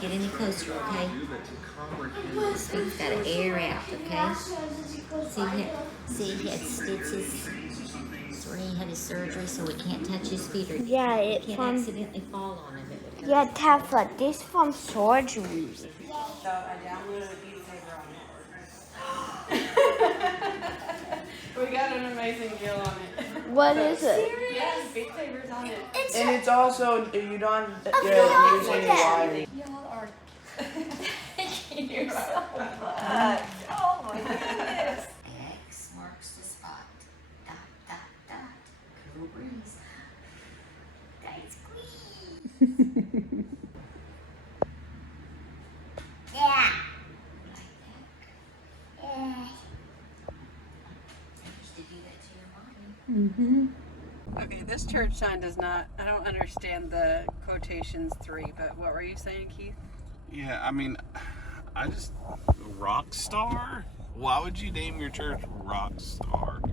Don't get any closer, okay? This feet's got to air out, okay? See, he had stitches. So he had his surgery, so we can't touch his feet, or Yeah, we it's can't from. accidentally fall on him. It would Yeah, hurt. Tafa, this from surgery. So I downloaded a Beat Saber on it. We got an amazing deal on it. What is it? Yes, Beat Saber's on it. And it's also, you don't use any wire. Y'all are. You're so much. Oh my goodness. X marks the spot. Dot, dot, dot. Cool breeze. Tight squeeze. Yeah. Like that. Yeah. I used to do that to your mommy. Okay, this church sign does not, I don't understand the quotations 3, but what were you saying, Keith? Yeah, I mean, I just Rockstar. Why would you name your church Rockstar? I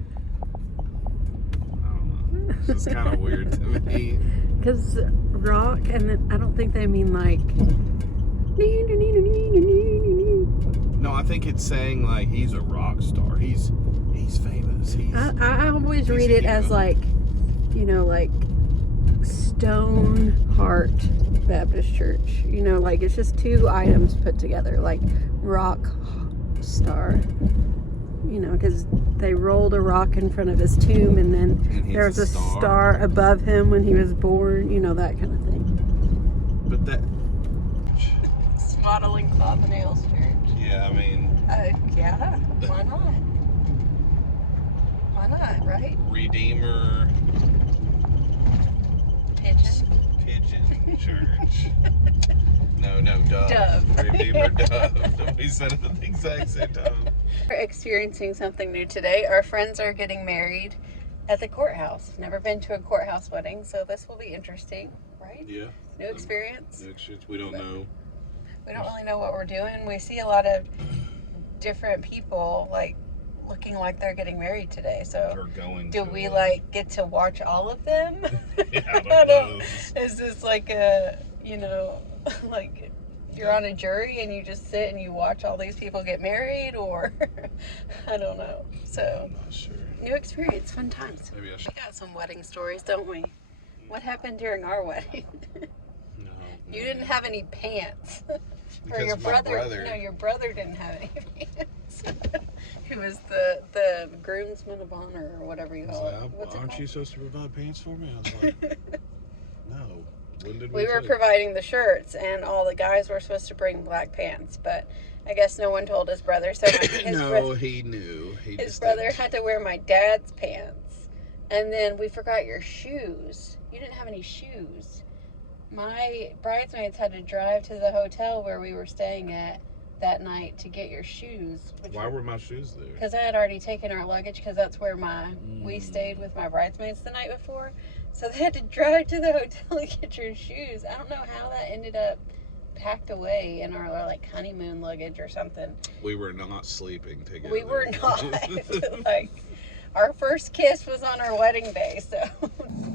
don't know. It's just kind of weird to me. Because rock, and then I don't think they mean like. No, I think it's saying like he's a rock star. He's famous. I always read it as hero. like, you know, like Stone Heart Baptist Church. You know, like it's just 2 items put together, like rock star. You know, because they rolled a rock in front of his tomb, and then And there was he's a a star. star above him when he was born. You know, that kind of thing. But that, Swaddling cloth and nails church. yeah, I mean, Yeah, why not? Why not, right? Redeemer Pigeon Church. No, Dove. Redeemer Dove. We said it at the exact same time. We're experiencing something new today. Our friends are getting married at the courthouse. Never been to a courthouse wedding, so this will be interesting, right? Yeah. New experience. New experience. We don't know. We don't really know what we're doing. We see a lot of different people like looking like they're getting married today. So We're going do to, we like get to watch all of them? Yeah, I I don't don't- know. Is this like a, you know, like you're on a jury and you just sit and you watch all these people get married, or I don't know. So I'm not sure. new experience, fun times. Maybe I We should. got some wedding stories, don't we? What happened during our wedding? No. You didn't have any pants. Because Or your of my brother. No, your brother didn't have any pants. He was the groomsman of honor, or whatever you I was call it. like, What's it aren't called? you supposed to provide pants for me? I was like, no. When did We were say? providing the shirts, and all the guys were supposed to bring black pants, but I guess no one told his brother. So his No, he knew. He his just brother didn't. had to wear my dad's pants, and then we forgot your shoes. You didn't have any shoes. My bridesmaids had to drive to the hotel where we were staying at that night to get your shoes. Why were my shoes there? Because I had already taken our luggage, because that's where we stayed with my bridesmaids the night before. So they had to drive to the hotel to get your shoes. I don't know how that ended up packed away in our like honeymoon luggage or something. We were not sleeping together. We were not. Like, our first kiss was on our wedding day. So,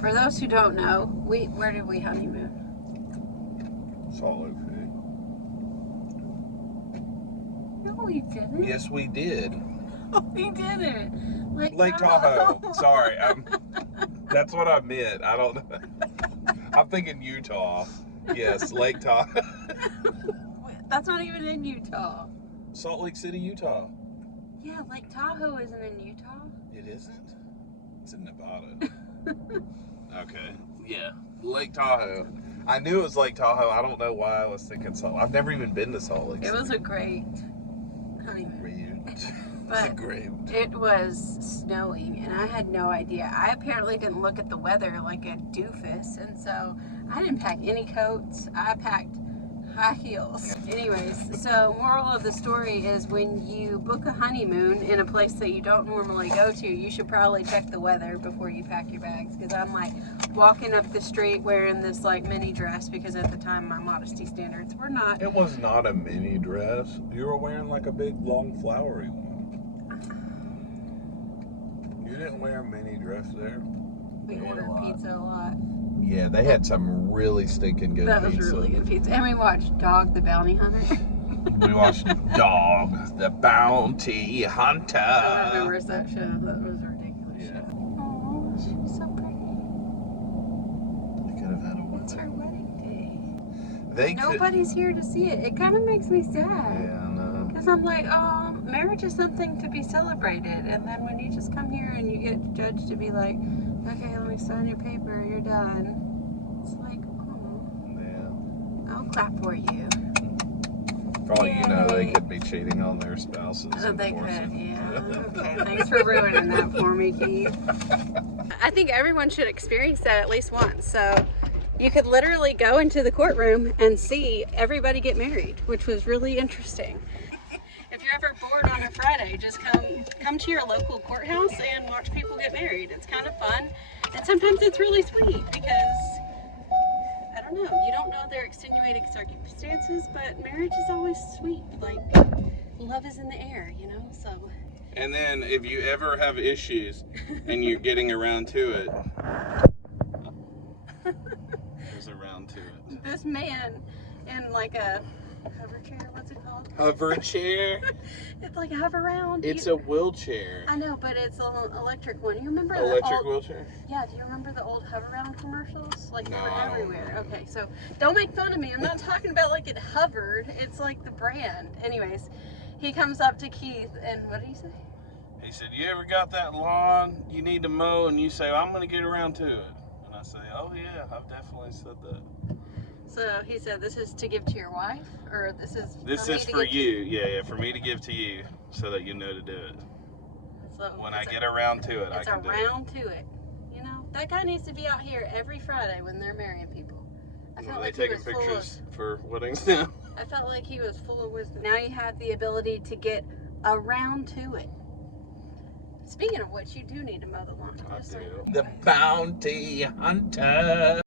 for those who don't know, where did we honeymoon? Salt Lake City. No, we didn't. Yes, we did. No, we didn't. Lake Tahoe. Sorry, that's what I meant. I don't know. I'm thinking Utah. Yes, Lake Tahoe. That's not even in Utah. Salt Lake City, Utah. Yeah, Lake Tahoe isn't in Utah. It isn't? It's in Nevada. Okay. Yeah. Lake Tahoe. I knew it was Lake Tahoe. I don't know why I was thinking Salt. I've never even been to Salt Lake It City. was a great honeymoon. But great. it was snowing, and I had no idea. I apparently didn't look at the weather like a doofus, and so I didn't pack any coats. I packed high heels. Anyways, so moral of the story is when you book a honeymoon in a place that you don't normally go to, you should probably check the weather before you pack your bags, because I'm like walking up the street wearing this like mini dress, because at the time my modesty standards were not. It was not a mini dress. You were wearing like a big, long, flowery one. You didn't wear a mini dress there. We ordered pizza a lot. Yeah, they had some really stinking good That was pizza. really good pizza. And we watched Dog the Bounty Hunter. We watched Dog, the Bounty Hunter. I remember that show. That was a ridiculous show. Oh, she's so pretty. They could have had a It's her wedding day. They could. Nobody's here to see it. It kind of makes me sad. Yeah, no. Because I'm like, oh, marriage is something to be celebrated. And then when you just come here and you get judged to be like, okay, let me sign your paper, you're done. It's like, oh, Yeah. I'll clap for you. For all you know, they Yay. could be cheating on their spouses. Oh, they could, unfortunately. yeah. Okay, thanks for ruining that for me, Keith. I think everyone should experience that at least once. So you could literally go into the courtroom and see everybody get married, which was really interesting. If you're ever bored on a Friday, just come to your local courthouse and watch people get married. It's kind of fun, and sometimes it's really sweet because, I don't know, you don't know their extenuating circumstances, but marriage is always sweet. Like, love is in the air, you know, so. And then if you ever have issues and you're getting around to it, there's around to it. This man in like a hover chair, what's it called? Hover chair? It's like a hover round. It's a wheelchair. I know, but it's an electric one. You remember the Electric old, wheelchair? Yeah, do you remember the old hover round commercials? Like they No, were I don't everywhere. remember. Okay, so don't make fun of me. I'm not talking about like it hovered. It's like the brand. Anyways, he comes up to Keith and what did he say? He said, you ever got that lawn you need to mow and you say, I'm going to get around to it? And I say, oh yeah, I've definitely said that. So he said, this is to give to your wife? Or this is This me is to for give to you. Yeah, for me to give to you so that you know to do it. So When I it's get around to it, I It's can do it. around to it. You know, that guy needs to be out here every Friday when they're marrying people. I Are felt they like he taking was full pictures for weddings now? of. I felt like he was full of wisdom. Now you have the ability to get around to it. Speaking of which, you do need to mow the lawn. I Just so do. you The know. Bounty Hunter.